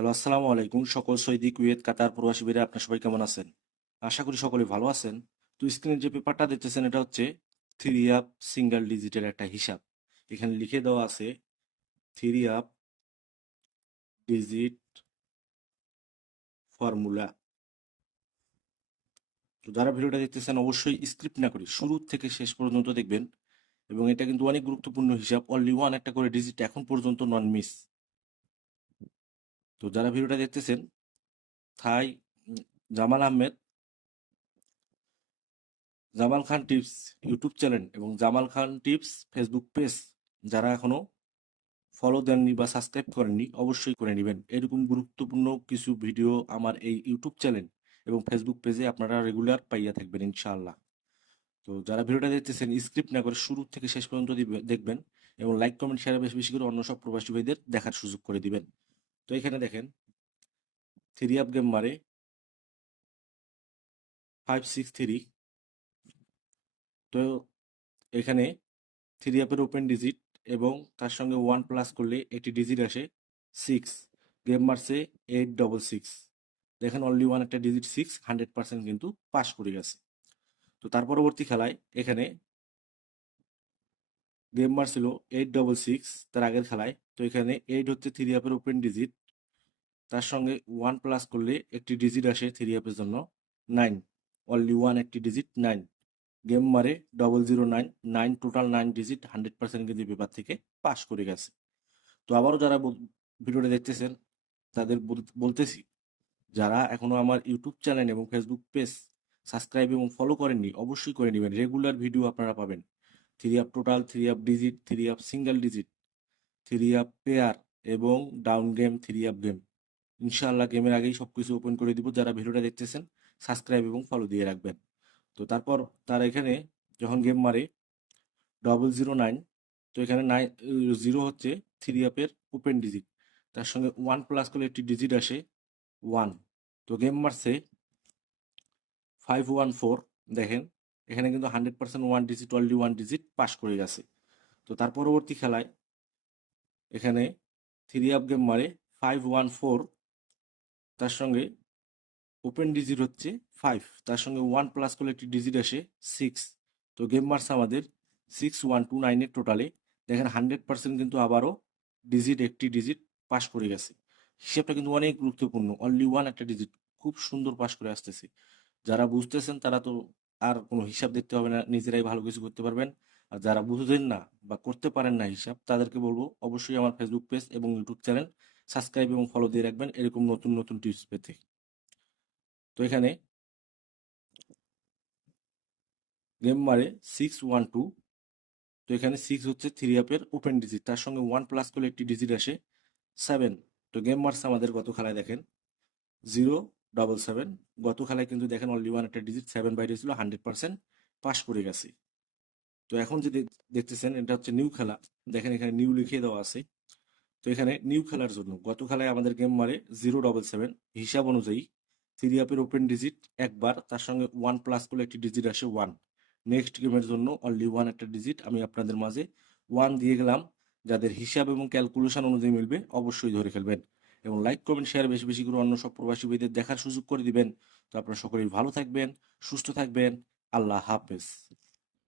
Hello, আসসালামু আলাইকুম। সকল সৌদি, কুয়েত, কাতার প্রবাসী ভাইরা আপনার সবাই কেমন আছেন? আশা করি সকলে ভালো আছেন। তো স্ক্রিনে যে পেপারটা দেখতেছেন এটা হচ্ছে থ্রি আপ সিঙ্গেল ডিজিটের একটা হিসাব। এখানে লিখে দেওয়া আছে থ্রি আপ ডিজিট ফর্মুলা। তো যারা ভিডিওটা দেখতেছেন অবশ্যই স্ক্রিপ্ট না করে শুরু থেকে শেষ পর্যন্ত দেখবেন, এবং এটা কিন্তু অনেক গুরুত্বপূর্ণ হিসাব। অনলি ওয়ান একটা করে ডিজিট এখন পর্যন্ত নন মিস। তো যারা ভিডিওটা দেখতেছেন থাই Jamal Ahmed, Jamal Khan tips YouTube channel এবং Jamal Khan tips Facebook page যারা এখনো ফলো দেননি বা সাবস্ক্রাইব করেননি অবশ্যই করে নেবেন। এরকম গুরুত্বপূর্ণ কিছু ভিডিও আমার এই ইউটিউব চ্যানেল এবং ফেসবুক পেজে আপনারা রেগুলার পাইয়া থাকবেন ইনশাআল্লাহ। তো যারা ভিডিওটা দেখতেছেন স্ক্রিপ্ট না করে শুরু থেকে শেষ পর্যন্ত দেখবেন, এবং লাইক কমেন্ট শেয়ার বেশি বেশি করে অন্য সব প্রবাসী ভাইদের দেখার সুযোগ করে দিবেন। তো এখানে দেখেন থ্রি আপ গেম মারে 563। তো এখানে থ্রি আপের ওপেন ডিজিট এবং তার সঙ্গে ওয়ান প্লাস করলে একটি ডিজিট আসে সিক্স। গেম মারছে 866। দেখেন অনলি ওয়ান একটা ডিজিট সিক্স, 100% কিন্তু পাস করে গেছে। তো তার পরবর্তী খেলায় এখানে গেম মারছিল 866 তার আগের খেলায়। তো এখানে 8 হচ্ছে থ্রি আপের ওপেন ডিজিট, তার সঙ্গে ওয়ান প্লাস করলে একটি ডিজিট আসে থ্রি আপের জন্য নাইন। অনলি ওয়ান একটি ডিজিট নাইন। গেম মারে 009, নাইন টোটাল নাইন ডিজিট, 100% কিন্তু পেপার থেকে পাস করে গেছে। তো আবারও যারা ভিডিওটা দেখতেছেন তাদের বলতেছি, যারা এখনো আমার ইউটিউব চ্যানেল এবং ফেসবুক পেজ সাবস্ক্রাইব এবং ফলো করেননি অবশ্যই করে নেবেন। রেগুলার ভিডিও আপনারা পাবেন। Three up total, three up digit, three up single digit, three up pair এবং down game, three up game. ইনশাআল্লাহ গেমের আগেই সবকিছু ওপেন করে দিব। যারা ভিডিওটা দেখতেছেন সাবস্ক্রাইব এবং ফলো দিয়ে রাখবেন। তো তারপর তার এখানে যখন গেম মারে 009, তো এখানে জিরো হচ্ছে থ্রি আপের ওপেন ডিজিট, তার সঙ্গে ওয়ান প্লাস করলে একটি ডিজিট আসে ওয়ান। তো গেম মারছে 514। দেখেন এখানে কিন্তু 100% one digit, only one digit pass করে গেছে। তো তার পরবর্তী খেলায় এখানে থ্রি আপ গেম মারে 514, তার সঙ্গে ওপেন ডিজিট হচ্ছে ফাইভ, তার সঙ্গে ওয়ান প্লাস করলে একটি ডিজিট আসে সিক্স। তো গেম মারছে আমাদের 6129-এর টোটালে। দেখেন 100% কিন্তু আবারও ডিজিট একটি ডিজিট পাস করে গেছে। হিসাবটা কিন্তু অনেক গুরুত্বপূর্ণ। অনলি ওয়ান একটা ডিজিট খুব সুন্দর পাস করে আসতেছে। যারা বুঝতেছেন তারা তো আর কোনো হিসাব দেখতে হবে না, নিজেরাই ভালো কিছু করতে পারবেন। আর যারা বুঝতেন না বা করতে পারেন না হিসাব, তাদেরকে বলবো অবশ্যই আমার ফেসবুক পেজ এবং ইউটিউব চ্যানেল সাবস্ক্রাইব এবং ফলো দিয়ে রাখবেন এরকম নতুন নতুন টিপস পেতে। তো এখানে গেম মারে 612। তো এখানে সিক্স হচ্ছে থ্রি আপের ওপেন ডিজিট, তার সঙ্গে ওয়ান প্লাস করলে একটি ডিজিট আসে সেভেন। তো গেম মারছে আমাদের গত খেলায় দেখেন 077। গত খেলায় কিন্তু দেখেন অনলি ওয়ান একটা ডিজিট সেভেন বাইরে ছিল, 100% পাস করে গেছে। তো এখন যে দেখতেছেন এটা হচ্ছে নিউ খেলা। দেখেন এখানে নিউ লিখে দেওয়া আছে। তো এখানে নিউ খেলার জন্য গত খেলায় আমাদের গেম মারে 077। হিসাব অনুযায়ী থ্রি আপের ওপেন ডিজিট একবার, তার সঙ্গে ওয়ান প্লাস করলে একটি ডিজিট আসে ওয়ান। নেক্সট গেমের জন্য অনলি ওয়ান একটা ডিজিট আমি আপনাদের মাঝে ওয়ান দিয়ে গেলাম। যাদের হিসাব এবং ক্যালকুলেশন অনুযায়ী মিলবে অবশ্যই ধরে ফেলবেন, এবং লাইক কমেন্ট শেয়ার বেশি বেশি করে অন্য সব প্রবাসী ভাইদের দেখার সুযোগ করে দিবেন। তো আপনারা সকলেই ভালো থাকবেন, সুস্থ থাকবেন। আল্লাহ হাফেজ।